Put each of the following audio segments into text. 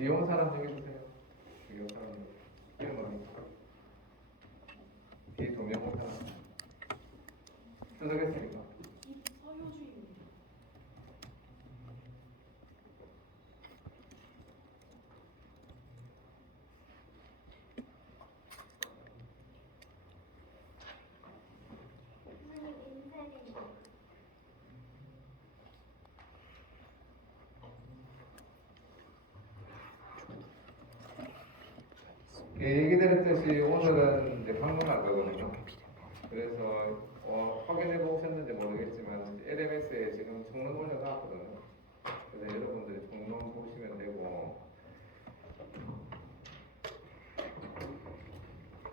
뒤에 온 사람 정해주세요. 뒤에 온 사람 이름 뭡니까? 뒤에 도명 온 사람 쓰겠습니까? 서효주입니다. 얘기 드렸듯이 오늘은 이제 방문할 거거든요. 그래서 확인해 보셨는지 모르겠지만 LMS에 지금 총론 올려놨거든요. 그래서 여러분들이 총론 보시면 되고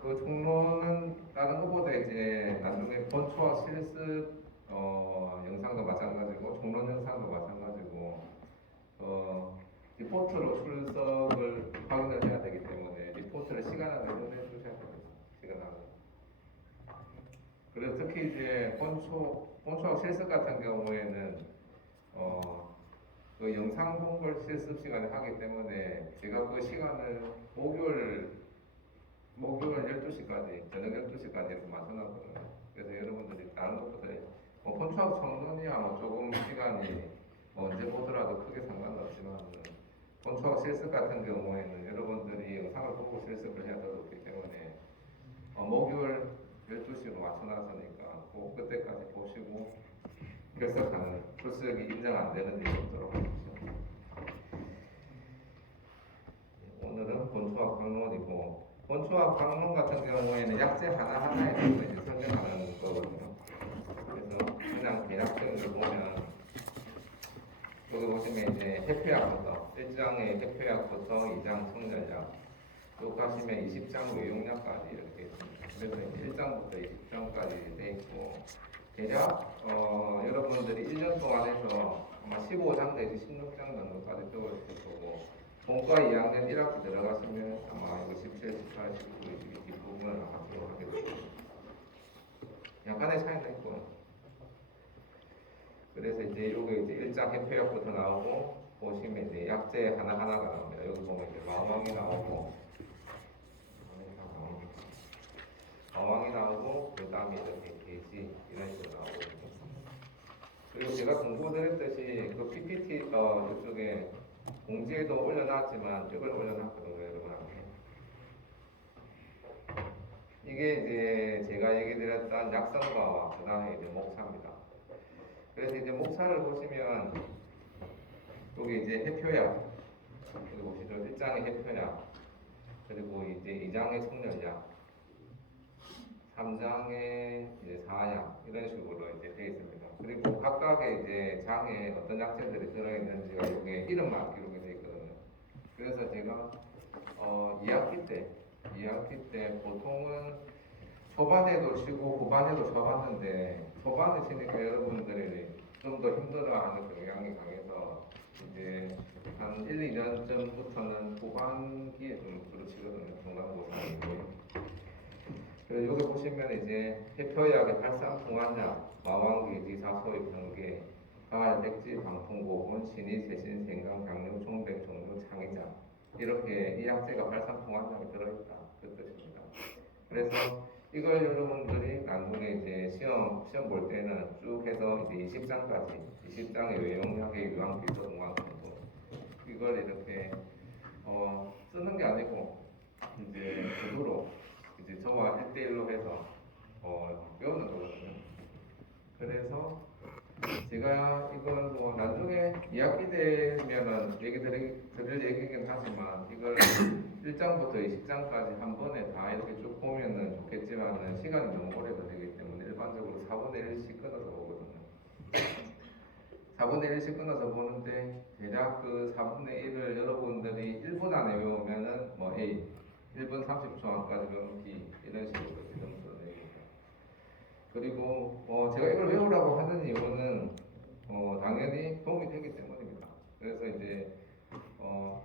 그 총론은 다른 것보다 이제 나중에 본초와 실습 영상도 마찬가지고 총론 영상도 마찬가지고 리포트로 출석을 확인을 해야 되기 때문에 리포트를 시간 안에 보내 주셔야 됩니다. 시간 안에. 그래서 특히 이제 본초와 실습 같은 경우에는 그 영상 본 걸 실습 시간에 하기 때문에 제가 그 시간을 목요일 12시까지 저녁 12시까지 이렇게 맞춰놨거든요. 그래서 여러분들이 다른 것보다 본초학 청론이야 조금 시간이 언제 보더라도 크게 상관없지만 본초학 실습 같은 경우에는 여러분들이 영상을 보고 실습을 해야 되기 때문에 목요일 12시로 맞춰놨으니까 그때까지 보시고 결석하는 출석이 인정 안 되는 일이 없도록 하십시오. 오늘은 본초학 강론이고 본초학 강론 같은 경우에는 약제 하나하나에 대해서 이제 설명하는 거거든요. 그래서 그냥 대략적으로 보면 여기 보시면 이제 해표약부터 1장의 해표약부터 2장 성전약 또 가시면 20장 외용약까지 이렇게 있습니다. 그래서 이제 1장부터 20장까지 돼 있고 대략 여러분들이 1년 동안 해서 아마 15장 내지 16장 정도까지 적으실 거고 본과 2학년 1학기 들어가시면 아마 이거 17, 18, 19, 22 뒷부분을 하도록 하게 됩니다. 약간의 차이가 있고 그래서 이제 요게 이제 1장 해표약부터 나오고 보시면 이제 약제 하나하나가 나옵니다. 여기 보면 이제 마왕이 나오고 그 다음에 이렇게 돼지 이런 식으로 나오거든요. 그리고 제가 공부드렸듯이 그 PPT 이쪽에 공지에도 올려놨지만 이걸 올려놨거든요, 여러분한테. 이게 이제 제가 얘기드렸던 약성과와 그 다음에 이제 목차입니다. 그래서 이제 목차를 보시면 여기 이제 해표약 여기 보시죠. 1장의 해표약 그리고 이제 2장의 성렬약 3장의 이제 사약 이런 식으로 이제 되어 있습니다. 그리고 각각의 이제 장에 어떤 약재들이 들어있는지가 여기에 이름만 기록이 되어 있거든요. 그래서 제가 2학기 때 보통은 초반에도 치고 후반에도 쳐봤는데 초반에 치니까 여러분들이 좀 더 힘들어하는 경향이 강해서 이제 한 1, 2년 전부터는 후반기에 좀 주로 치거든요. 중간고사이고요. 그래서 여기 보시면 이제 해표약의 팔삼풍환약, 마왕계지, 사소의 병계, 가을, 백지, 방풍고군, 신이, 세신, 생강, 강령, 총백, 종류, 창의장 이렇게 이 약재가 팔삼풍환약에 들어있다 그 뜻입니다. 그래서 이걸 여러분들이 나중에 이제 시험 볼 때는 쭉 해서 이제 20장의 외용약의 유황, 비서, 동황, 정도 이걸 이렇게 쓰는 게 아니고 이제 구두로 이제 저와 1대1로 해서 배우는 거거든요. 그래서 제가 이걸 뭐 나중에 2학기 되면은 드릴 얘기긴 하지만 이걸 1장부터 20장까지 한 번에 다 이렇게 쭉 보면은 좋겠지만은 시간이 너무 오래 걸리기 때문에 일반적으로 4분의 1씩 끊어서 보거든요. 4분의 1씩 끊어서 보는데 대략 그 4분의 1을 여러분들이 1분 안에 외우면은 뭐 A 1분 30초 안까지 배우면 B 이런 식으로 점수를 내립니다. 그리고 제가 이걸 외우라고 하는 이유는 당연히 도움이 되기 때문입니다. 그래서 이제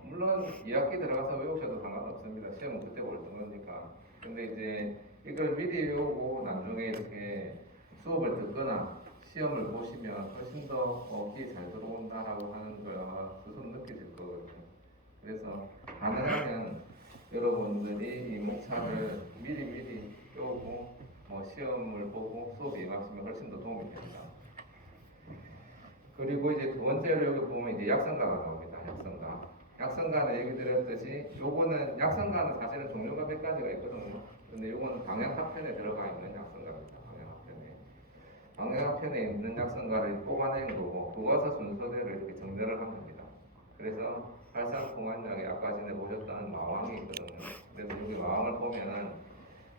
물론 2학기 들어가서 외우셔도 상관없습니다. 시험은 그때 올 거니까. 근데 이제 이걸 미리 외우고 나중에 이렇게 수업을 듣거나 시험을 보시면 훨씬 더 귀에 잘 들어온다라고 하는 걸 아마 스스로 느끼실 거거든요. 그래서 가능하면 여러분들이 이 목차를 미리 배우고 시험을 보고 수업에 임하시면 훨씬 더 도움이 됩니다. 그리고 이제 두 번째로 여기 보면 이제 약성가가 나옵니다. 약성가는 얘기 드렸듯이 요거는 약성가는 사실은 종류가 몇 가지가 있거든요. 근데 요거는 방향합편에 들어가 있는 약성가입니다. 방향합편에 있는 약성가를 뽑아낸 거고 교과서 순서대로 이렇게 정렬을 한 겁니다. 그래서 발상공안장에 아까 전에 보셨던 마왕이 있거든요. 그래서 여기 마왕을 보면은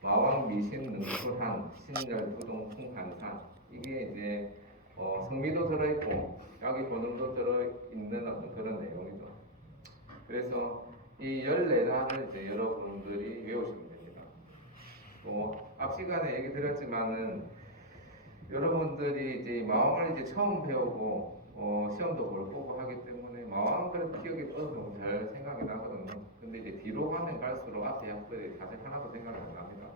마왕 미신 능술한 신열 부동 풍간산 이게 이제 성미도 들어있고 약이 본음도 들어있는 어떤 그런 내용이죠. 그래서 이 14자를 이제 여러분들이 외우시면 됩니다. 앞 시간에 얘기 드렸지만은 여러분들이 이제 마왕을 이제 처음 배우고 시험도 볼 거고 하기 때문에 마왕은 그래도 기억이 어느 정도 잘 생각이 나거든요. 근데 이제 뒤로 가면 갈수록 앞에 약들이 사실 하나도 생각이 안 납니다.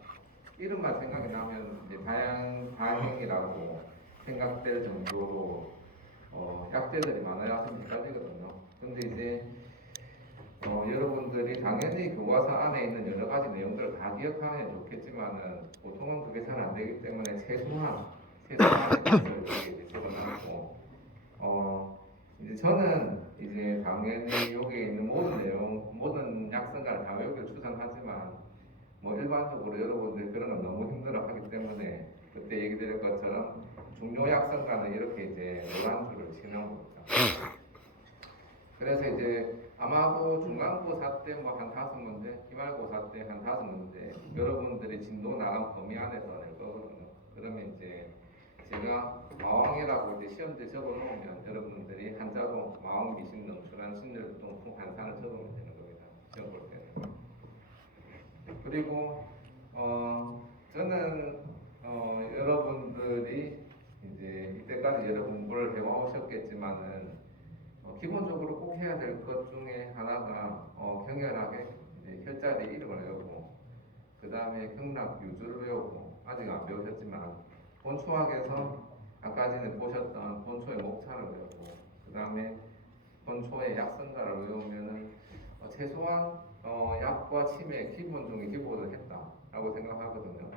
이름만 생각이 나면 이제 다행이라고 생각될 정도로 약재들이 많아야 좀 헷갈리거든요. 근데 이제 여러분들이 당연히 교과서 안에 있는 여러 가지 내용들을 다 기억하면 좋겠지만은 보통은 그게 잘 안 되기 때문에 최소한의 것을 이제 적어놨고 이제 저는 이제 당연히 여기에 있는 모든 내용, 모든 약성가를 다 외우기를 추천하지만 일반적으로 여러분들이 그런 건 너무 힘들어하기 때문에 그때 얘기 드릴 것처럼 중요 약성가는 이렇게 이제 노란 줄을 치는 겁니다. 그래서 이제 아마도 중간고사 때 한 5문제, 기말고사 때 한 5문제 여러분들이 진도 나간 범위 안에서 낼 거거든요. 그러면 이제 제가 마왕이라고 이제 시험지에 적어 놓으면 여러분들이 한자로 마왕 미신 능출한 신열부동 풍한산을 적으면 되는 겁니다. 시험 볼 때는. 그리고 저는 여러분들이 이제 이때까지 여러 공부를 해오셨겠지만은 기본적으로 꼭 해야 될 것 중에 하나가 경연하게 이제 혈자리 이름을 외우고 그 다음에 경락 유주를 외우고 아직 안 배우셨지만 본초학에서 아까 전에 보셨던 본초의 목차를 외우고 그 다음에 본초의 약성가를 외우면은 최소한 약과 침의 기본 중에 기본을 했다라고 생각하거든요.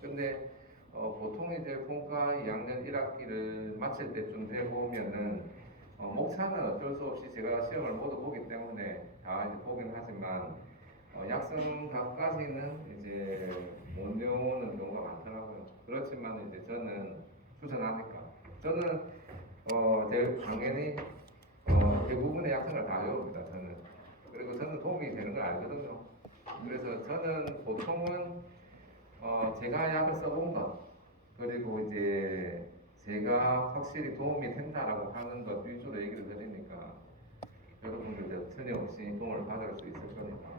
근데 보통 이제 본과 2학년 1학기를 마칠 때쯤 되고 오면은 목차는 어쩔 수 없이 제가 시험을 모두 보기 때문에 다 이제 보긴 하지만 약성가까지는 이제 못 외우는 경우가 많더라고요. 그렇지만 이제 저는 추천하니까 저는 당연히 대부분의 약성을 다 외웁니다. 저는 그리고 저는 도움이 되는 걸 알거든요. 그래서 저는 보통은 제가 약을 써본 것 그리고 이제 제가 확실히 도움이 된다라고 하는 것 위주로 얘기를 드리니까 여러분들도 틀림없이 도움을 받을 수 있을 거니까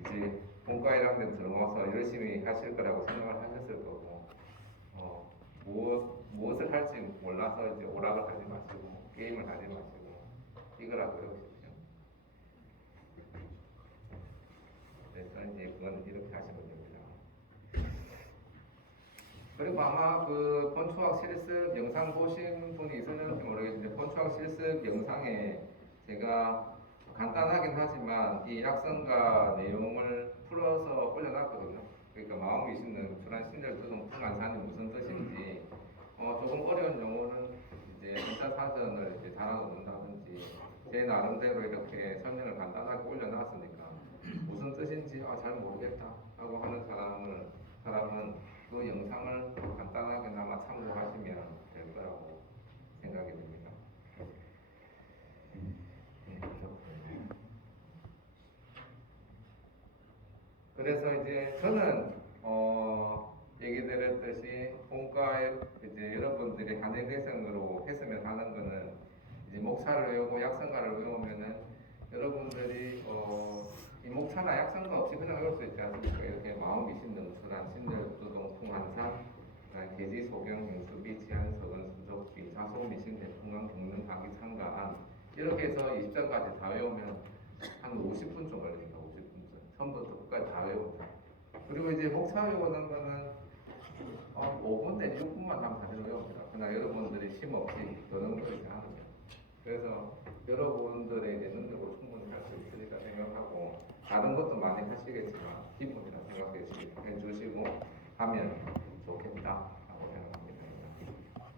이제 본과 1학년 들어와서 열심히 하실 거라고 생각을 하셨을 거고 무엇을 할지 몰라서 이제 오락을 하지 마시고 게임을 하지 마시고 이거라도 외우십시오. 그래서 이제 그건 이렇게 하시면 됩니다. 그리고 아마 그 본초학 실습 영상 보신 분이 있으실지 모르겠는데 본초학 실습 영상에 제가 간단하긴 하지만 이 약성가 내용을 풀어서 올려놨거든요. 그러니까 마음이 있는 불안 신절 두동 풍안산이 무슨 뜻인지 조금 어려운 용어는 이제 한자 사전을 이제 달아놓는다든지 제 나름대로 이렇게 설명을 간단하게 올려놨으니까 무슨 뜻인지 잘 모르겠다 하고 하는 사람은 그 영상을 간단하게나마 참고하시면 될 거라고 생각이 듭니다. 그래서 이제 저는 얘기 드렸듯이 본과에 이제 여러분들이 한해 대상으로 했으면 하는 거는 이제 목차를 외우고 약성가를 외우면은 여러분들이 이 목차나 약성가 없이 그냥 외울 수 있지 않습니까? 이렇게 마음 미신 능수란 신열두동 풍한산 계지 소경 행수비 지한석은 수족비 자소 미신 대풍강 경능 가기 참가안 이렇게 해서 20장까지 다 외우면 한 50분쯤 걸립니다. 50분쯤 처음부터 끝까지 다 외웁니다. 그리고 이제 목차 외우는 거는 5분 내지 6분만 하면 사실 외웁니다. 그러나 여러분들이 쉼 없이 더는 거리지 않으면 그래서 여러분들의 이제 능력으로 충분히 할 수 있으리라 생각하고 다른 것도 많이 하시겠지만 기본이라 생각해 주시고 하면 좋겠다라고 생각합니다.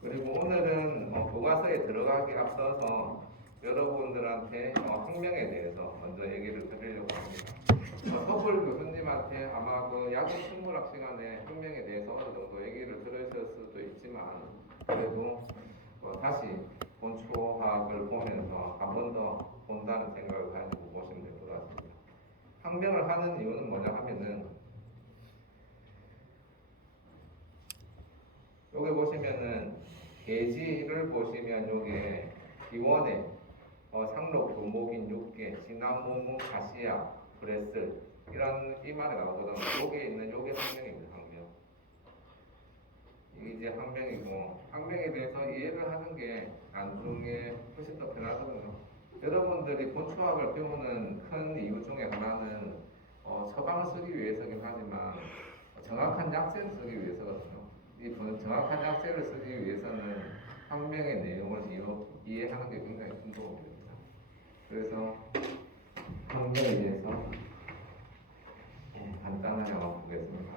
그리고 오늘은 교과서에 들어가기 앞서서 여러분들한테 학명에 대해서 먼저 얘기를 드리려고 합니다. 서울 교수님한테 아마 그 야구 sinh 물학 시간에 학명에 대해서 어느 정도 얘기를 들으실 수도 있지만 그래도 다시 본초학을 보면서 한 번 더 본다는 생각을 가지고 보시면 될 것 같습니다. 학명을 하는 이유는 뭐냐 하면은 여기 보시면은 계지를 보시면 요게 기원에 상록 교목인 6개 진암 문문 가시야 브레슬 이런 이 말이 나오거든요. 여기에 있는 요게 학명입니다. 학명. 이게 이제 학명이고 학명에 대해서 이해를 하는 게 나중에 훨씬 더 편하거든요. 여러분들이 본초학을 배우는 큰 이유 중에 하나는 처방을 쓰기 위해서긴 하지만 정확한 약재를 쓰기 위해서거든요. 이 정확한 약재를 쓰기 위해서는 학명의 내용을 이해하는 게 굉장히 큰 도움이 됩니다. 그래서 학명에 대해서 간단하게 한번 보겠습니다.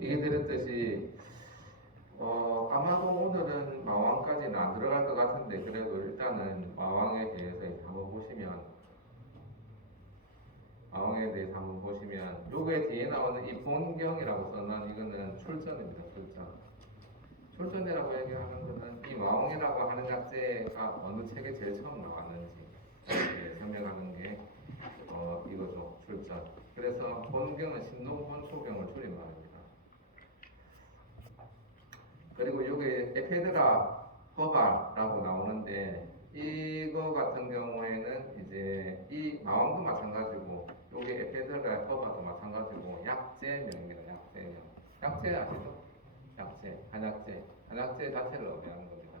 얘기 드렸듯이 아마도 오늘은 마왕까지는 안 들어갈 것 같은데 그래도 일단은 마왕에 대해서 한번 보시면 요게 뒤에 나오는 이 본경이라고 써놓은 이거는 출전입니다. 출전이라고 얘기하는 거는 이 마왕이라고 하는 약재가 어느 책에 제일 처음 나왔는지 설명하는 게 이거죠. 출전. 그래서 본경은 신동본초경을 줄인 말입니다. 그리고 여기 에페드라 허발라고 나오는데 이거 같은 경우에는 이제 이 마왕도 마찬가지고 여기 에페드라 허발도 마찬가지고 약재명입니다. 약재명. 약재 아시죠? 약재, 한약재 자체를 의미하는 겁니다.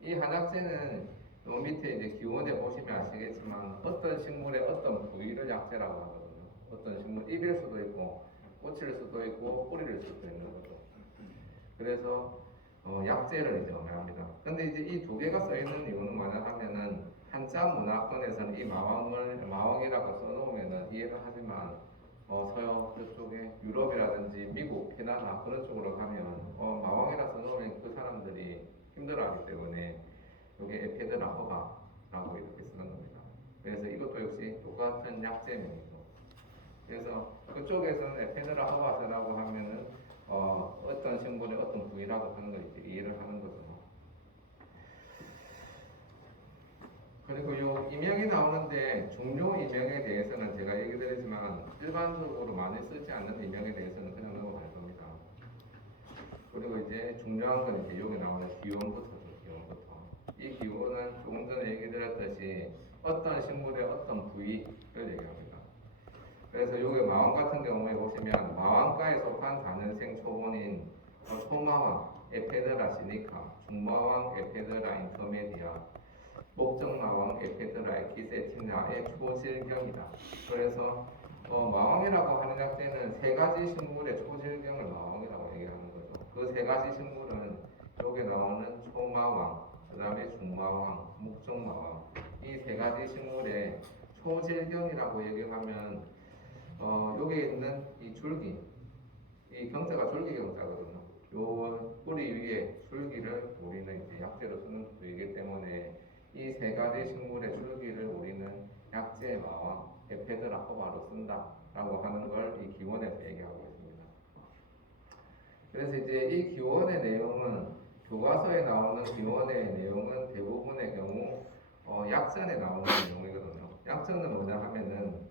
이 한약재는 요 밑에 이제 기원에 보시면 아시겠지만 어떤 식물의 어떤 부위를 약재라고 하거든요. 어떤 식물 잎일 수도 있고 꽃일 수도 있고 뿌리일 수도 있는 거죠. 그래서 약재를 이제 의미합니다. 근데 이제 이 두 개가 써 있는 이유는 뭐냐 하면은 한자 문화권에서는 이 마왕이라고 써놓으면은 이해가 하지만 서양 그쪽에 유럽이라든지 미국, 캐나다 그런 쪽으로 가면 마왕이라 써놓으면 그 사람들이 힘들어하기 때문에 여기 에페드라 허바라고 이렇게 쓰는 겁니다. 그래서 이것도 역시 똑같은 약재명이죠. 그래서 그쪽에서는 에페드라 허바스라고 하면은 어떤 식물의 어떤 부위라고 하는 걸 이제 이해를 하는 거죠. 그리고 요 이명이 나오는데 중요 이명에 대해서는 제가 얘기 드리지만 일반적으로 많이 쓰지 않는 이명에 대해서는 그냥 넘어갈 겁니다. 그리고 이제 중요한 건 이제 여기 나오는 기원부터죠. 기원부터. 이 기원은 조금 전에 얘기 드렸듯이 어떤 식물의 어떤 부위를 얘기합니다. 그래서 여기 마왕 같은 경우에 보시면 마왕과에 속한 단연생 초본인 초마왕 에페드라 시니카, 중마왕 에페드라 인터메디아, 목적마왕 에페드라 에키세티나의 초질경이다. 그래서 마왕이라고 하는 약재는 세 가지 식물의 초질경을 마왕이라고 얘기하는 거죠. 그 세 가지 식물은 여기 나오는 초마왕, 그 다음에 중마왕, 목적마왕 이 세 가지 식물의 초질경이라고 얘기하면 여기에 있는 이 줄기, 이 경자가 줄기 경자거든요. 요 뿌리 위에 줄기를 우리는 이제 약재로 쓰는 부위이기 때문에 이 세 가지 식물의 줄기를 우리는 약재 마왕 에페드라 허바로 쓴다라고 하는 걸 이 기원에서 얘기하고 있습니다. 그래서 이제 이 기원의 내용은 교과서에 나오는 기원의 내용은 대부분의 경우 약전에 나오는 내용이거든요. 약전은 뭐냐 하면은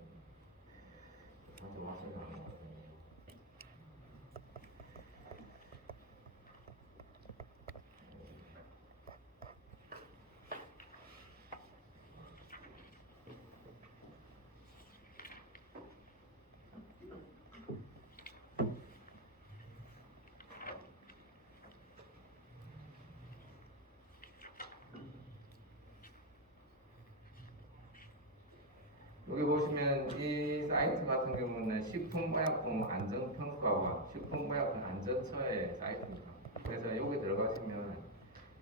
식품의약품 안전평가와 식품의약품 안전처의 사이트입니다. 그래서 여기 들어가시면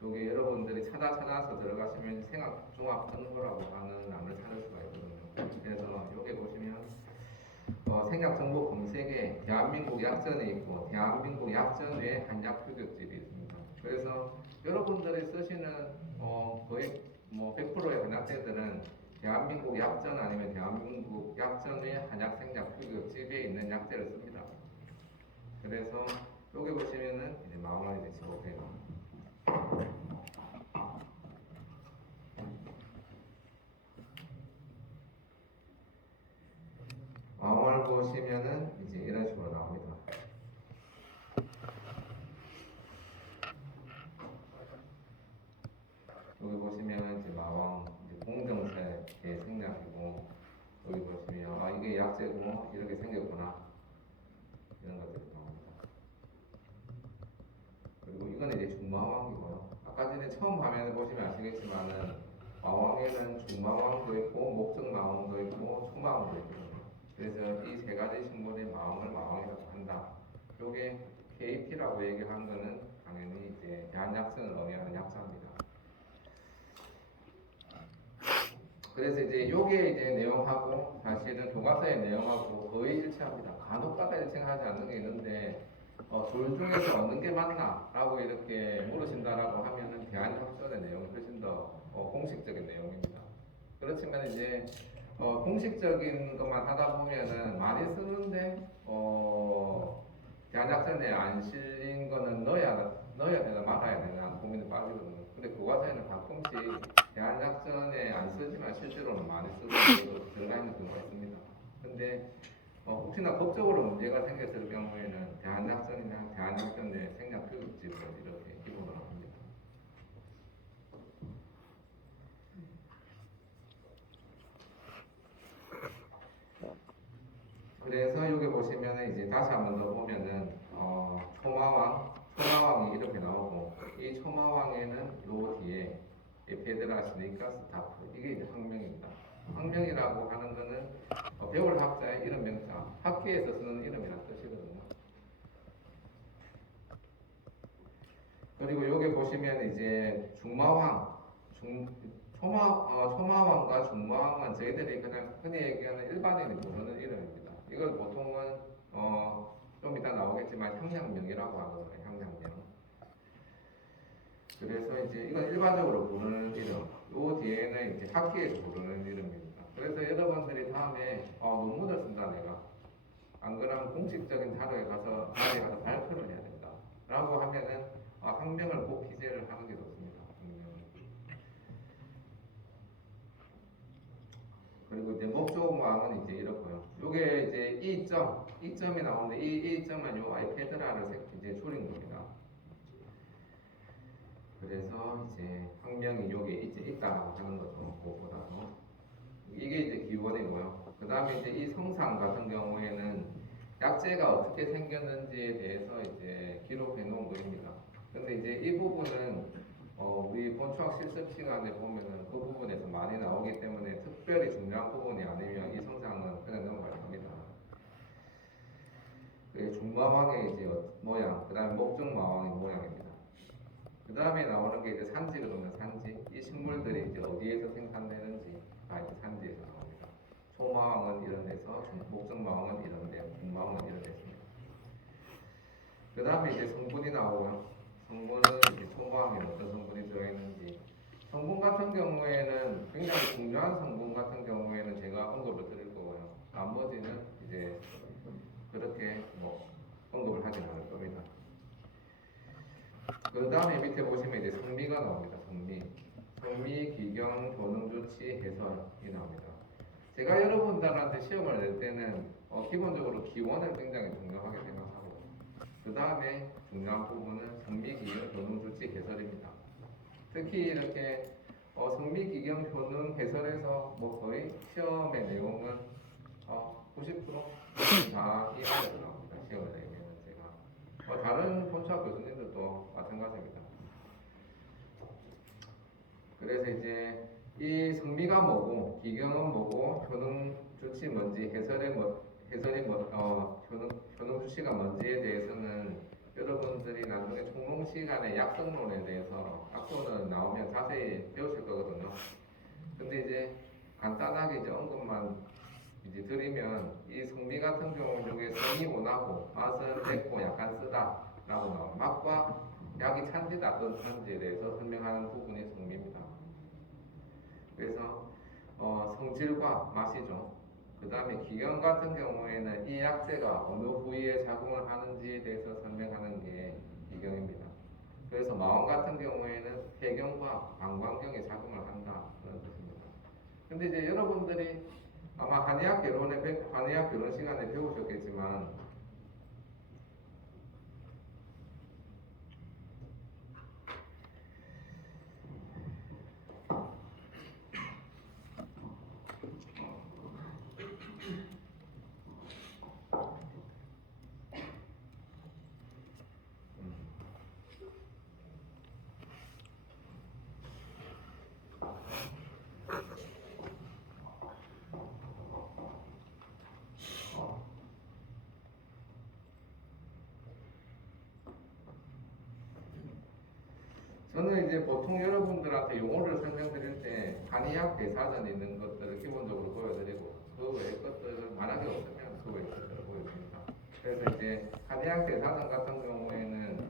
여기 여러분들이 찾아서 들어가시면 생활 종합 정보라고 하는欄을 찾을 수가 있거든요. 그래서 여기 보시면 생약 정보 검색에 대한민국 약전에 있고 대한민국 약전 외 한약 표격집이 있습니다. 그래서 여러분들이 쓰시는 거의 뭐 100%의 한약재들은 대한민국 약전 아니면 대한민국 약전 외 한약 생약 표격집에 있는 약재를 씁니다. 그래서 여기 보시면은 이제 마음을 이제 집어넣어요. 마음을 보시면은 이제 이런 식으로 나옵니다. 여기 보시면 이제 마왕 이제 공정색의 생략이고 여기 보시면 아 이게 약재고 이렇게 생겼구나 이런 것들이 나옵니다. 그리고 이건 이제 중마왕이고요. 아까 전에 처음 화면을 보시면 아시겠지만은 마왕에는 중마왕도 있고 목적마왕도 있고 초마왕도 있거든요. 그래서 이 세 가지 식물의 마왕을 마왕이라고 한다. 요게 KP라고 얘기한 거는 당연히 이제 대한약선을 의미하는 약자입니다. 그래서 이제 요게 이제 내용하고 사실은 교과서의 내용하고 거의 일치합니다. 간혹가다 일치하지 않는 게 있는데 둘 중에서 어느 게 맞나라고 이렇게 물으신다라고 하면은 대한협전의 내용이 훨씬 더 공식적인 내용입니다. 그렇지만 이제 공식적인 것만 하다 보면은 많이 쓰는데 대한약전에 안 실린 거는 넣어야 되나 말아야 되나 고민이 빠지거든요. 근데 교과서에는 가끔씩 대한약전에 안 쓰지만 실제로는 많이 쓰고 들어가 있는 경우가 있습니다. 근데 혹시나 법적으로 문제가 생겼을 경우에는 대한약전이나 대한약전 내 생략 표기집을 이렇게 기본으로 합니다. 그래서 여기 보시면은 이제 다시 한 번 더 보면은 초마왕이 이렇게 나오고 이 초마왕에는 요 뒤에 페드라 스니까 스타프 이게 이제 학명입니다. 학명이라고 하는 거는 배울 학자의 이름 명사, 학기에서 쓰는 이름이라는 뜻이거든요. 그리고 여기 보시면 이제 중마왕, 초마왕과 중마왕은 저희들이 그냥 흔히 얘기하는 일반인이 부르는 이름입니다. 이걸 보통은 좀 이따 나오겠지만 향량명이라고 하거든요. 향량명. 그래서 이제 이건 일반적으로 부르는 이름. 요 뒤에는 이제 학기에서 부르는 이름입니다. 그래서 여러분들이 다음에 논문을 쓴다 내가 안 그러면 공식적인 자료에 가서 발표를 해야 된다. 라고 하면은 학명을 꼭 기재를 하는 게 좋습니다. 학명을. 그리고 이제 목적어항은 이제 이렇고요. 요게 이제 이점이 나오는데 이 점은 요 아이패드라를 이제 줄인 겁니다. 그래서 이제 학명이 요게 이제 있다라고 하는 거죠. 그거보다도 이게 이제 기본이고요. 그 다음에 이제 이 성상 같은 경우에는 약재가 어떻게 생겼는지에 대해서 이제 기록해 놓은 거입니다. 근데 이제 이 부분은 우리 본초학 실습 시간에 보면은 그 부분에서 많이 나오기 때문에 특별히 중요한 부분이 아니면 이 성상은 그냥 넘어갈 겁니다. 그 중마왕의 이제 모양, 그 다음에 목적마왕의 모양입니다. 그 다음에 나오는 게 이제 산지거든요. 산지. 이 식물들이 이제 어디에서 생산되는지 이제 산지에서 나옵니다. 초마왕은 이런 데서, 목적마왕은 이런 데, 중마왕은 이런 데 있습니다. 그 다음에 이제 성분이 나오고요. 성분은 이제 초마왕에 어떤 성분이 들어있는지. 성분 같은 경우에는 굉장히 중요한 성분 같은 경우에는 제가 언급을 드릴 거고요. 나머지는 이제 그렇게 뭐 언급을 하지 않을 겁니다. 그 다음에 밑에 보시면 이제 성미가 나옵니다. 성미, 기경, 효능 조치, 해설이 나옵니다. 제가 여러분들한테 시험을 낼 때는 기본적으로 기원을 굉장히 중요하게 생각하고 그 다음에 중요한 부분은 성미, 기경, 효능 조치, 해설입니다. 특히 이렇게 성미, 기경, 효능, 해설에서 뭐 거의 시험의 내용은 90%다 이 안에서 나옵니다. 시험을 내면 제가 다른 본초학 교수님들도 마찬가지입니다. 그래서 이제 이 성미가 뭐고 기경은 뭐고 효능 조치 뭔지 해설이 효능 주시가 뭔지에 대해서는 여러분들이 나중에 총론 시간에 약성론에 대해서 약속은 나오면 자세히 배우실 거거든요. 근데 이제 간단하게 이제 언급만 이제 드리면 이 성미 같은 경우는 이게 성이 온하고 맛은 맵고 약간 쓰다라고 나와요. 맛과 약이 찬지다 어떤지에 대해서 설명하는 부분이 성미입니다. 그래서 성질과 맛이죠. 그 다음에 기경 같은 경우에는 이 약재가 어느 부위에 작용을 하는지에 대해서 설명하는 게 기경입니다. 그래서 마원 같은 경우에는 폐경과 방광경에 작용을 한다 그런 뜻입니다. 근데 이제 여러분들이 아마 한의학 결혼 시간에 배우셨겠지만 저는 이제 보통 여러분들한테 용어를 설명드릴 때 한의학 대사전에 있는 것들을 기본적으로 보여드리고 그 외의 것들은 만약에 없으면 그 외의 것들을 보여드립니다. 그래서 이제 한의학 대사전 같은 경우에는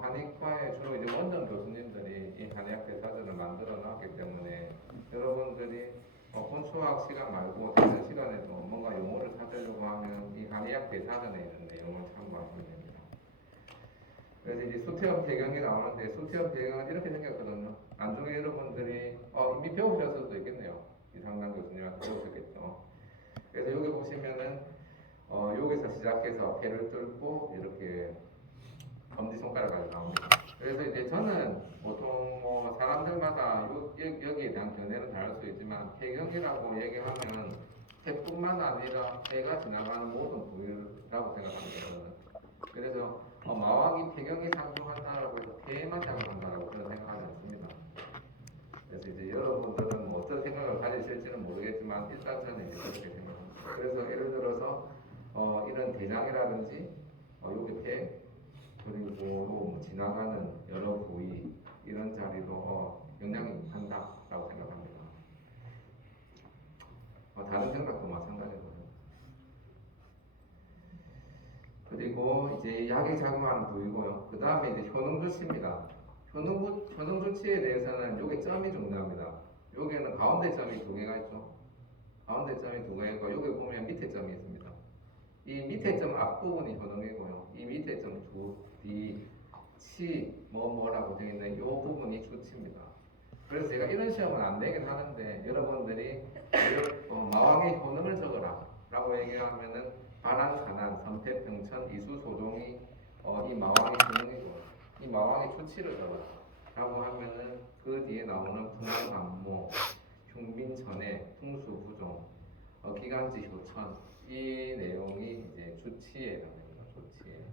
한의과의 주로 이제 원장 교수님들이 이 한의학 대사전을 만들어 놨기 때문에 여러분들이 본초학 시간 말고 다른 시간에도 뭔가 용어를 찾으려고 하면 이 한의학 대사전에 있는 내용을 참고하시면 됩니다. 그래서 이제 수태업 배경이 나오는데 수태업 배경은 이렇게 생겼거든요. 나중에 여러분들이 이미 배우셨을 수도 있겠네요. 이상남 교수님한테 배우셨겠죠. 그래서 여기 보시면은 여기서 시작해서 폐를 뚫고 이렇게 엄지손가락까지 나옵니다. 그래서 이제 저는 보통 뭐 사람들마다 여기에 대한 견해는 다를 수 있지만 폐경이라고 얘기하면 폐뿐만 아니라 폐가 지나가는 모든 부위라고 생각합니다. 그래서 마왕이 폐경이 상승한다라고 해서 폐에만 작용한다라고 그런 생각하지 않습니다. 그래서 이제 여러분들은 뭐 어떤 생각을 가지실지는 모르겠지만 일단 저는 이제 그렇게 생각합니다. 그래서 예를 들어서 이런 대장이라든지 여기 폐 그리고 뭐 지나가는 여러 부위 이런 자리로 영향이 한다라고 생각합니다. 다른 생각도 마찬가지고요. 그리고 이제 약이 작용하는 부위고요. 그 다음에 이제 효능주치입니다. 효능주치에 대해서는 요게 점이 중요합니다. 여기에는 가운데 점이 두 개가 있죠. 가운데 점이 두 개가 있고 여기 보면 밑에 점이 있습니다. 이 밑에 점 앞부분이 효능이고요. 이 밑에 점 뒤, 치, 뭐라고 되어 있는 이 부분이 주치입니다. 그래서 제가 이런 시험은 안 내긴 하는데 여러분들이 마왕의 효능을 적어라 라고 얘기하면은 반한, 산한, 선패, 평천, 이수, 소종이 이 마왕의 효능이고 이 마왕의 주치를 적어라 라고 하면은 그 뒤에 나오는 풍랑감모, 흉민천해, 풍수부종, 기간지 효천 이 내용이 이제 주치에 해당됩니다. 주치에.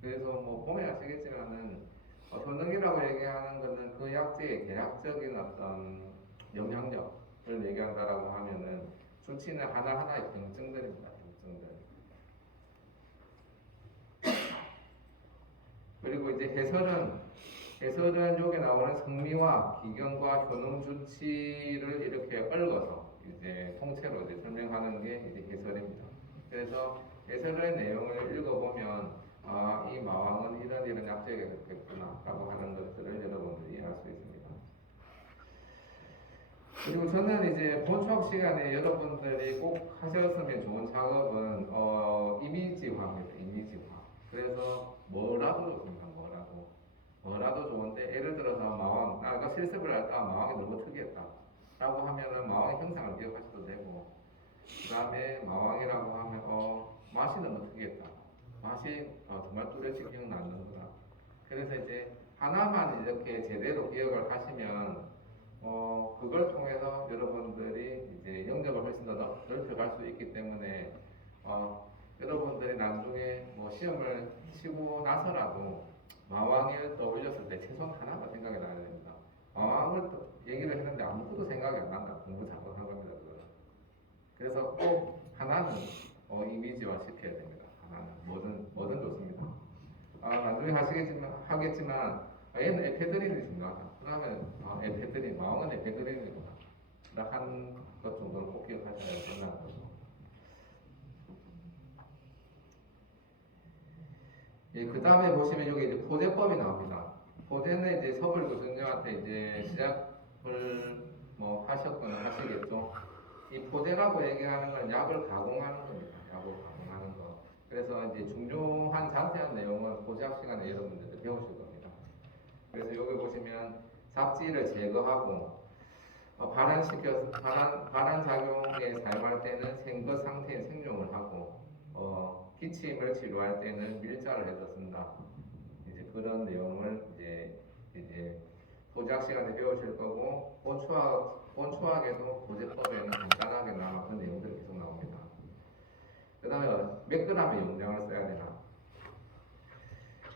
그래서 뭐 보면 아시겠지만은 효능이라고 얘기하는 것은 그 약재의 대략적인 어떤 영향력을 얘기한다라고 하면은 주치는 하나하나의 병증들입니다. 병증들. 그리고 이제 해설은 여기 나오는 성미와 기경과 효능 주치를 이렇게 얽어서 이제 통째로 이제 설명하는 게 이제 해설입니다. 그래서 해설의 내용을 읽어보면 이 마왕은 이런 약재가 됐구나라고 하는 것들을 여러분들이 이해할 수 있습니다. 그리고 저는 이제 본수학 시간에 여러분들이 꼭 하셨으면 좋은 작업은 이미지화입니다. 이미지화. 그래서 뭐라도 좋습니다. 뭐라도 좋은데 예를 들어서 마왕, 아까 실습을 할 때 마왕이 너무 특이했다 라고 하면은 마왕의 형상을 기억하셔도 되고 그 다음에 마왕이라고 하면 맛이 너무 특이했다. 맛이 정말 뚜렷이 기억나는구나. 그래서 이제 하나만 이렇게 제대로 기억을 하시면 그걸 통해서 여러분들이 이제 영역을 훨씬 더 넓혀갈 수 있기 때문에 여러분들이 나중에 뭐 시험을 치고 나서라도 마왕을 떠올렸을 때 최소한 하나가 생각이 나야 됩니다. 마왕을 또 얘기를 했는데 아무것도 생각이 안 난다. 공부 잘못한 겁니다. 그거는. 그래서 꼭 하나는 이미지화 시켜야 됩니다. 뭐든 좋습니다. 나중에 하겠지만 얘는 에페드린이 중요하다. 그러면 에페드린, 마왕은 에페드린이구나. 한 것 정도는 꼭 기억하셔야 된다는 거죠. 예, 그 다음에 보시면 여기 이제 포제법이 나옵니다. 포제는 이제 서울 교수님한테 이제 시작을 뭐 하셨거나 하시겠죠. 이 포제라고 얘기하는 건 약을 가공하는 겁니다. 약을 가공하는 거. 그래서 이제 중요한 자세한 내용은 포제학 시간에 여러분들도 배우실 겁니다. 그래서 여기 보시면 잡지를 제거하고 발한 작용에 사용할 때는 생거 상태인 생용을 하고 기침을 치료할 때는 밀자를 해서 쓴다. 이제 그런 내용을 이제 포제학 시간에 배우실 거고 본초학에도 포제법에는 간단하게나마 그런 내용들이 계속 나옵니다. 그 다음에 몇 g의 용량을 써야 되나?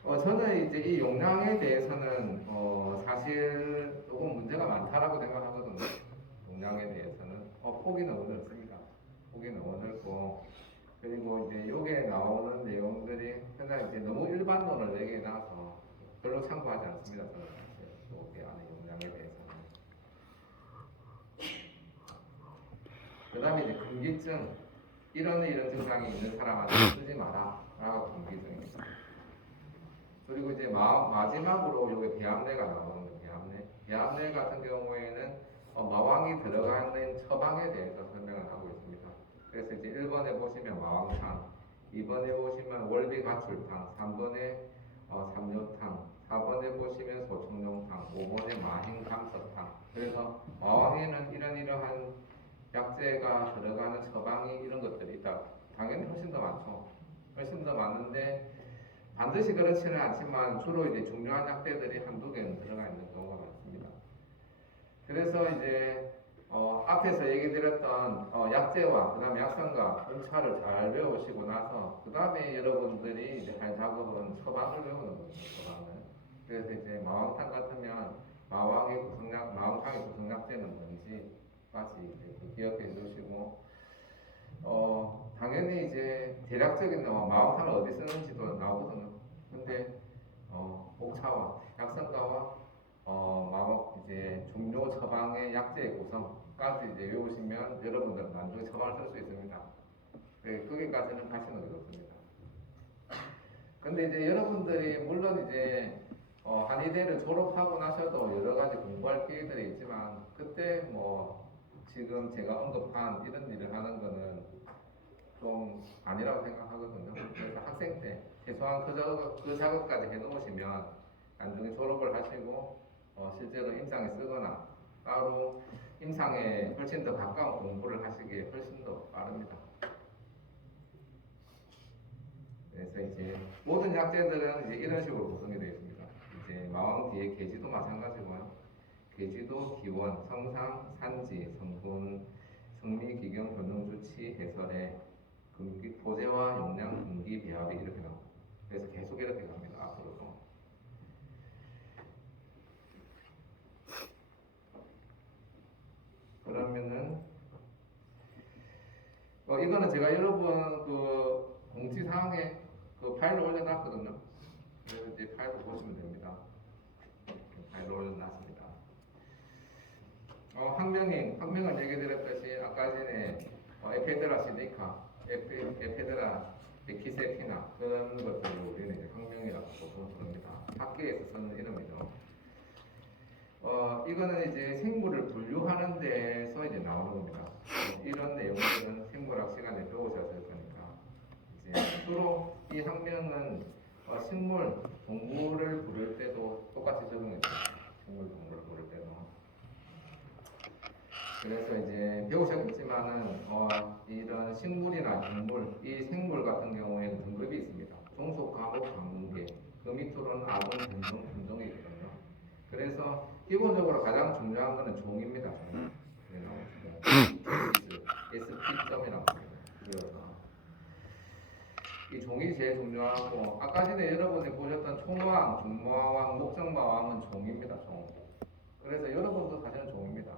저는 이제 이 용량에 대해서는 사실 조금 문제가 많다라고 생각하거든요. 용량에 대해서는 폭이 너무 넓습니다. 폭이 너무 넓고 그리고 이제 여기에 나오는 내용들이 그냥 이제 너무 일반론을 내게나서 별로 참고하지 않습니다. 저는 여기 안에 용량에 대해서는. 그 다음에 이제 금기증 이런 증상이 있는 사람한테 쓰지 마라 라고 금기증입니다. 그리고 이제 마지막으로 여기 배암내가 나오는 거예요. 배암내 같은 경우에는 마왕이 들어가는 처방에 대해서 설명을 하고 있습니다. 그래서 이제 1번에 보시면 마왕탕, 2번에 보시면 월비가출탕, 3번에 삼료탕, 4번에 보시면 소청룡탕, 5번에 마행감서탕. 그래서 마왕에는 이러한 약재가 들어가는 처방이 이런 것들이 있다. 당연히 훨씬 더 많죠. 훨씬 더 많은데 반드시 그렇지는 않지만 주로 이제 중요한 약재들이 한두 개는 들어가 있는 경우가 많습니다. 그래서 이제 앞에서 얘기 드렸던 약재와 그 다음에 약성과 공차를 잘 배우시고 나서 그 다음에 여러분들이 이제 할 작업은 처방을 배우는 거죠. 처방을. 그래서 이제 마왕탕 같으면 마왕탕의 구성약재는 뭔지까지 이제 기억해 주시고 당연히 이제 대략적인 마왕탕을 어디 쓰는지도 나오거든요. 근데 옥차와 약성가와 이제 종료 처방의 약재의 구성까지 이제 외우시면 여러분들은 나중에 처방을 쓸 수 있습니다. 네, 거기까지는 가시는 게 좋습니다. 근데 이제 여러분들이 물론 이제 한의대를 졸업하고 나셔도 여러 가지 공부할 기회들이 있지만 그때 뭐 지금 제가 언급한 이런 일을 하는 거는 좀 아니라고 생각하거든요. 그래서 학생 때 최소한 그 작업까지 해놓으시면 나중에 졸업을 하시고 실제로 임상에 쓰거나 따로 임상에 훨씬 더 가까운 공부를 하시기에 훨씬 더 빠릅니다. 그래서 이제 모든 약재들은 이제 이런 식으로 구성이 되어 있습니다. 이제 마왕 뒤에 계지도 마찬가지고요. 계지도 기원, 성상, 산지, 성분, 성미, 기경, 변동 주치, 해설에 금기, 포제와 용량, 금기, 배합이 이렇게 나옵니다. 그래서 계속 이렇게 갑니다. 앞으로도. 그러면은 이거는 제가 여러분 그 공지사항에 그 파일로 올려놨거든요. 그래서 이제 파일로 보시면 됩니다. 파일로 올려놨습니다. 학명은 얘기드렸듯이 아까 전에 에페드라 시니카, 에페드라 키세피나 그런 것들을 우리는 이제 학명이라고 부릅니다. 학계에서 쓰는 이름이죠. 이거는 이제 생물을 분류하는 데서 이제 나오는 겁니다. 이런 내용들은 생물학 시간에 배우셨을 거니까 이제 주로 이 학명은 식물, 동물을 부를 때도 똑같이 적용해요. 식물, 동물을 부를 때도. 그래서 이제 배우셨겠지만은 이런 식물이나 동물, 이 생물 같은 경우에는 등급이 있습니다. 종속, 과목, 관문계. 그 밑으로는 아군, 변종, 품종이 있거든요. 그래서 기본적으로 가장 중요한 것은 종입니다. 종. SP점이라고 합니다. 이 종이 제일 중요하고 아까 전에 여러분이 보셨던 총왕, 중마왕, 목정마왕은 종입니다. 종. 그래서 여러분도 사실은 종입니다.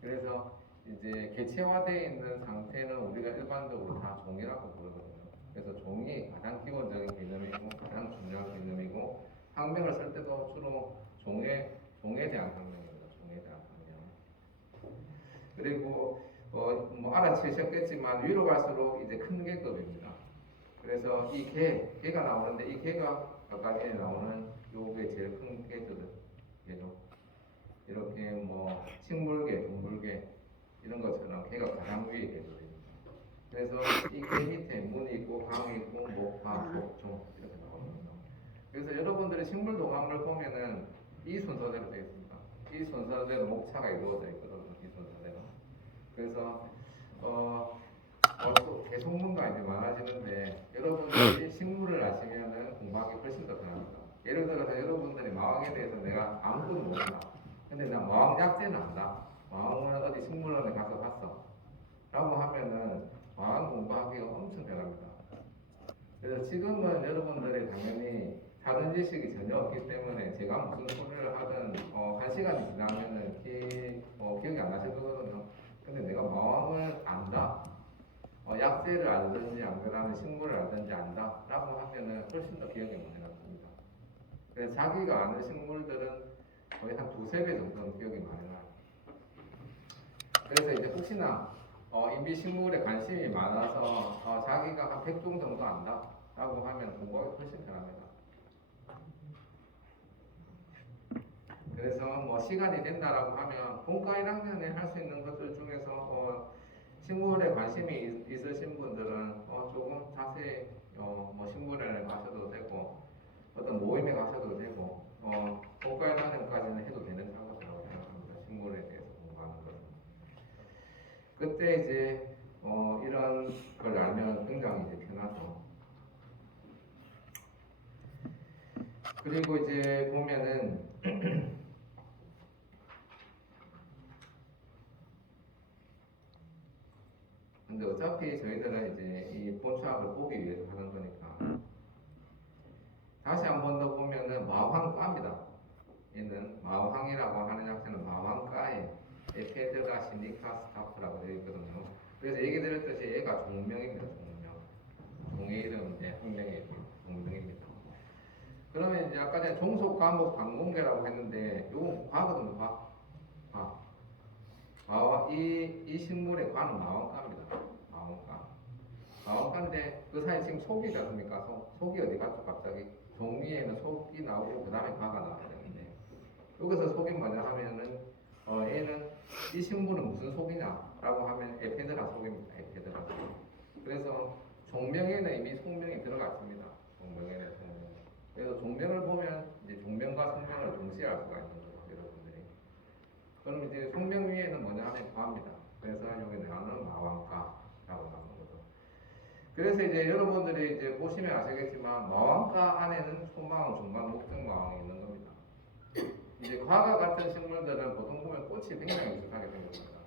그래서 이제 개체 기체화되어 있는 상태는 우리가 일반적으로 다 종이라고 부르거든요. 그래서 종이 가장 기본적인 개념이고 가장 중요한 개념이고 학명을 쓸 때도 주로 종에 대한 학명입니다. 종에 대한 학명. 그리고 뭐 알아채셨겠지만 위로 갈수록 이제 큰 계급입니다. 그래서 이 개가 나오는데 이 개가 아까 전에 나오는 요게 제일 큰 개죠. 이렇게 뭐 식물계, 동물계 이런 것처럼 개가 가장 위에 계급입니다. 그래서 이 개 밑에 문이 있고 강이 있고 목화, 독종 이렇게 나옵니다. 그래서 여러분들이 식물 동화문을 보면은 이 순서대로 되어 있습니다. 이 순서대로 목차가 이루어져 있거든요. 이 순서대로. 그래서 또 개성문가 이제 많아지는데 여러분들이 식물을 아시면은 공부하기 훨씬 더 편합니다. 예를 들어서 여러분들이 마왕에 대해서 내가 아무것도 모른다. 근데 나 마왕 약재는 안다. 마왕은 어디 식물원에 가서 봤어. 라고 하면은 마왕 공부하기가 엄청 편합니다. 그래서 지금은 여러분들이 당연히 다른 지식이 전혀 없기 때문에 제가 무슨 소리를 하든 한 시간이 지나면은 기억이 안 나실 거거든요. 근데 내가 마왕을 안다. 약재를 알든지 안 그러면 식물을 알든지 안다. 라고 하면은 훨씬 더 기억이 많이 남습니다. 그래서 자기가 아는 식물들은 거의 한 두세 배 정도는 기억이 많이 나요. 그래서 이제 혹시나 인비식물에 관심이 많아서 자기가 한 100종 정도 안다 라고 하면 공부하기 훨씬 편합니다. 그래서 뭐 시간이 된다라고 하면 본과 1학년에 할 수 있는 것들 중에서 식물에 관심이 있으신 분들은 조금 자세히 뭐 식물원에 가셔도 되고 어떤 모임에 가셔도 되고 본과 1학년까지는 해도 되는 작업이라고 생각합니다. 식물에 대해서 공부하는 것은. 그때 이제 이런 걸 알면 굉장히 이제 편하죠. 그리고 이제 보면은 근데 어차피 저희들은 이제 이 본수학을 보기 위해서 하는 거니까 다시 한 번 더 보면은 마황과입니다. 얘는 마황이라고 하는 약자는 마황과에 에페드라 시니카 스타프라고 되어 있거든요. 그래서 얘기 드렸듯이 얘가 종명입니다. 종명. 종의 이름 학명의 종명입니다. 그러면 이제 아까 전에 종속 과목 관공계라고 했는데 요건 과거든요. 이 식물의 과는 마왕과입니다. 마왕과인데 그 사이에 지금 속이 잡습니까? 속이 어디 갔죠? 갑자기 종위에는 속이 나오고 그 다음에 과가 나와야 되는데 여기서 속이 뭐냐 하면은 얘는 이 식물은 무슨 속이냐라고 하면 에페드라 속입니다. 에페드라 속. 그래서 종명에는 이미 속명이 들어갔습니다. 종명에는 속명. 그래서 종명을 보면 이제 종명과 속명을 동시에 알 수가 있는 거죠, 여러분들이. 그럼 이제 속명 위에는 뭐냐 하면 과입니다. 그래서 여기 나오는 마왕과라고 나오는 거죠. 그래서 이제 여러분들이 이제 보시면 아시겠지만 마왕과 안에는 소마왕, 중마왕, 목적마왕이 있는 겁니다. 이제 과가 같은 식물들은 보통 보면 꽃이 굉장히 비슷하게 생겼습니다.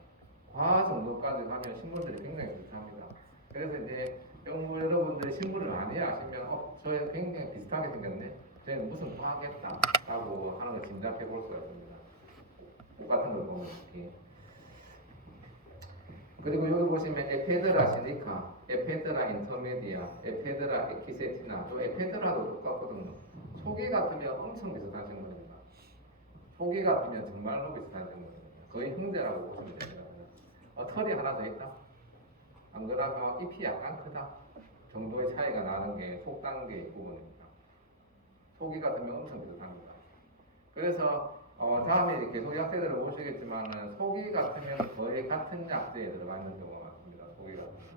과 정도까지 가면 식물들이 굉장히 비슷합니다. 그래서 이제 여러분들이 식물을 많이 아시면 저희 굉장히 비슷하게 생겼네. 저희는 무슨 과겠다라고 하는 걸 짐작해 볼 수가 있습니다. 꽃 같은 걸 보면 특히. 그리고 여기 보시면 에페드라 시니카, 에페드라 인터메디아, 에페드라 에키세티나, 또 에페드라도 똑같거든요. 속이 같으면 엄청 비슷한 식물입니다. 속이 같으면 정말로 비슷한 식물입니다. 거의 형제라고 보시면 됩니다. 털이 하나 더 있다. 안 그러면 잎이 약간 크다 정도의 차이가 나는 게 속 단계의 부분입니다. 속이 같으면 엄청 비슷합니다. 그래서 다음에 계속 약재들을 보시겠지만은 속이 같으면 거의 같은 약재에 들어가 있는 경우가 많습니다. 속이 같으면.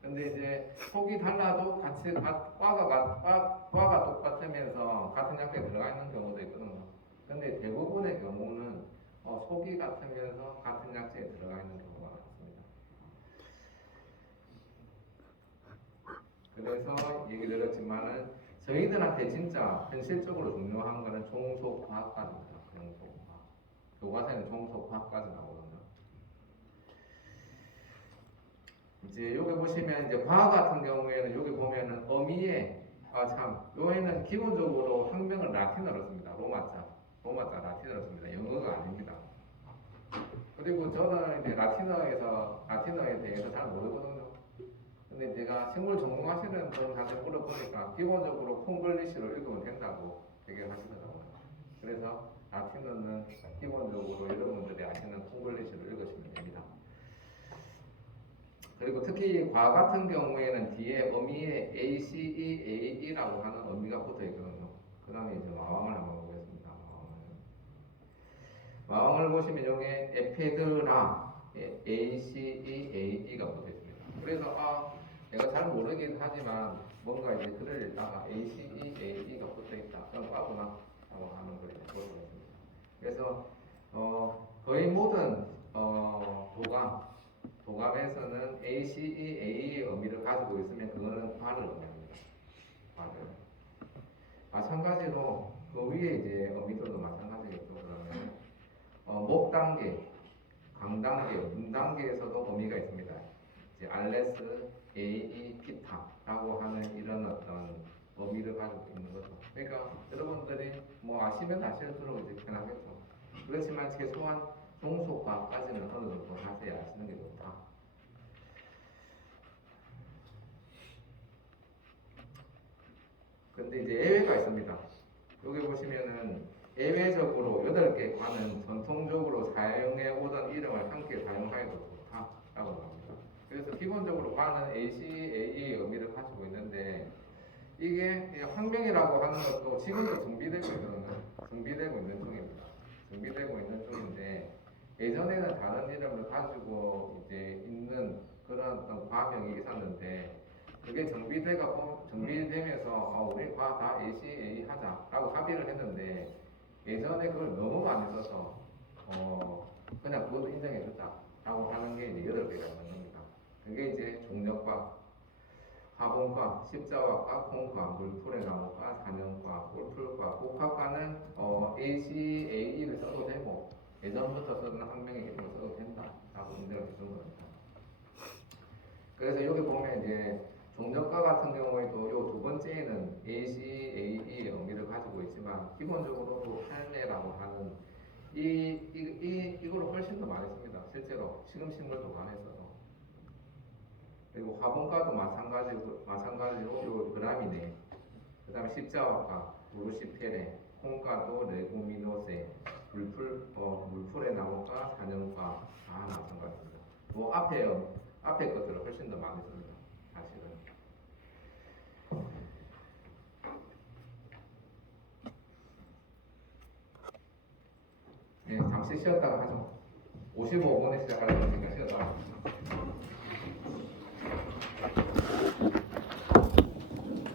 근데 이제 속이 달라도 같이 과가 똑같으면서 같은 약재에 들어가 있는 경우도 있거든요. 근데 대부분의 경우는 속이 같으면서 같은 약재에 들어가 있는 경우가 많습니다. 그래서 얘기 드렸지만은 저희들한테 진짜 현실적으로 중요한 거는 종속과학과입니다. 종속과학. 교과서에는 종속과학까지 나오거든요. 이제 여기 보시면 이제 과학 같은 경우에는 여기 보면은 어미에 요에는 기본적으로 학명을 라틴어로 씁니다. 로마자 라틴어로 씁니다. 영어가 아닙니다. 그리고 저는 이제 라틴어에 대해서 잘 모르거든요. 근데 제가 식물 전공하시는 분한테 물어보니까 기본적으로 콩글리시를 읽으면 된다고 얘기를 하시더라고요. 그래서 라틴어는 기본적으로 여러분들이 아시는 콩글리시를 읽으시면 됩니다. 그리고 특히 과 같은 경우에는 뒤에 어미에 ACE, AE라고 하는 어미가 붙어 있거든요. 그 다음에 이제 마왕을 한번 보겠습니다. 마왕을 보시면 여기에 에페드라 ACE, AE가 붙어 있습니다. 그래서 내가 잘 모르긴 하지만 뭔가 이제 글을 읽다가 ACE, AE가 붙어 있다. 그럼 빠구나 라고 하는 걸 보고 있습니다. 그래서 거의 모든 도감에서는 ACE, AE의 의미를 가지고 있으면 그거는 과를 의미합니다. 과를. 마찬가지로 그 위에 이제 의미들도 마찬가지겠죠. 그러면 목 단계, 강 단계, 문 단계에서도 의미가 있습니다. 이제 알레스, AE, 기타라고 하는 이런 어떤 의미를 가지고 있는 거죠. 그러니까 여러분들이 뭐 아시면 아실수록 이제 편하겠죠. 그렇지만 최소한 종속과까지는 어느 정도 자세히 아시는 게 좋다. 근데 이제 예외가 있습니다. 여기 보시면은 예외적으로 8개 과는 전통적으로 사용해 오던 이름을 함께 사용하여도 좋다라고 합니다. 그래서 기본적으로 과는 ACA의 의미를 가지고 있는데 이게 그냥 황명이라고 하는 것도 지금도 정비되고 있거든요. 정비되고 있는 중입니다. 정비되고 있는 중인데 예전에는 다른 이름을 가지고 이제 있는 그런 어떤 과명이 있었는데 그게 정비되면서 우리 과 다 ACA 하자라고 합의를 했는데 예전에 그걸 너무 많이 써서 그냥 그것도 인정해줬다라고 하는 게 이제 8개가 있는 겁니다. 그게 이제 종력과, 화분과, 십자화과, 콩과, 물풀의 나무과, 사년과, 꿀풀과, 복화과는 ACA를 써도 되고 예전부터 쓰던 학명의 이름을 써도 된다라고 인정을 해준 겁니다. 그래서 여기 보면 이제 종력과 같은 경우에도 이 두 번째에는 ACA의 의미를 가지고 있지만 기본적으로 또 할매라고 하는 이거를 훨씬 더 많이 씁니다. 실제로 식물 도감에서도. 그리고 화분과도 마찬가지로 요 그라미네, 그 다음에 십자화과 우루시페레, 콩과도 레구미노세, 물풀의 나무과 사년과 다 마찬가지입니다. 뭐 앞에 것들을 훨씬 더 많이 씁니다. 사실은. 네, 잠시 쉬었다가 하죠. 55분에 시작하려니까 쉬었다가.